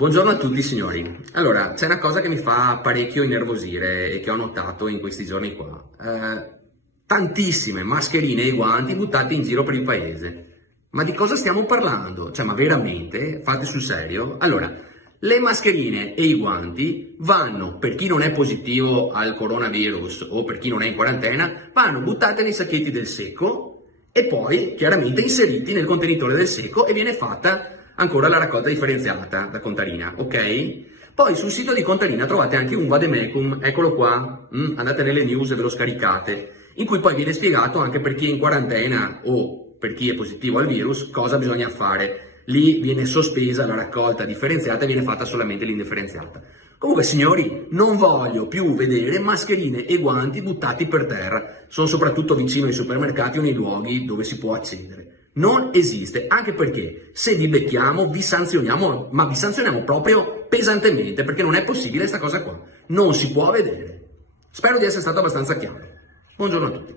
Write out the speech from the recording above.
Buongiorno a tutti signori. Allora, c'è una cosa che mi fa parecchio innervosire e che ho notato in questi giorni qua. Tantissime mascherine e guanti buttati in giro per il paese. Ma di cosa stiamo parlando? Cioè, ma veramente? Fate sul serio? Allora, le mascherine e i guanti vanno, per chi non è positivo al coronavirus o per chi non è in quarantena, vanno buttate nei sacchetti del secco e poi chiaramente inseriti nel contenitore del secco e viene fatta ancora la raccolta differenziata da Contarina, ok? Poi sul sito di Contarina trovate anche un vademecum, eccolo qua, andate nelle news e ve lo scaricate, in cui poi viene spiegato anche per chi è in quarantena o per chi è positivo al virus cosa bisogna fare. Lì viene sospesa la raccolta differenziata e viene fatta solamente l'indifferenziata. Comunque signori, non voglio più vedere mascherine e guanti buttati per terra, sono soprattutto vicino ai supermercati o nei luoghi dove si può accedere. Non esiste, anche perché se vi becchiamo vi sanzioniamo, ma vi sanzioniamo proprio pesantemente, perché non è possibile questa cosa qua. Non si può vedere. Spero di essere stato abbastanza chiaro. Buongiorno a tutti.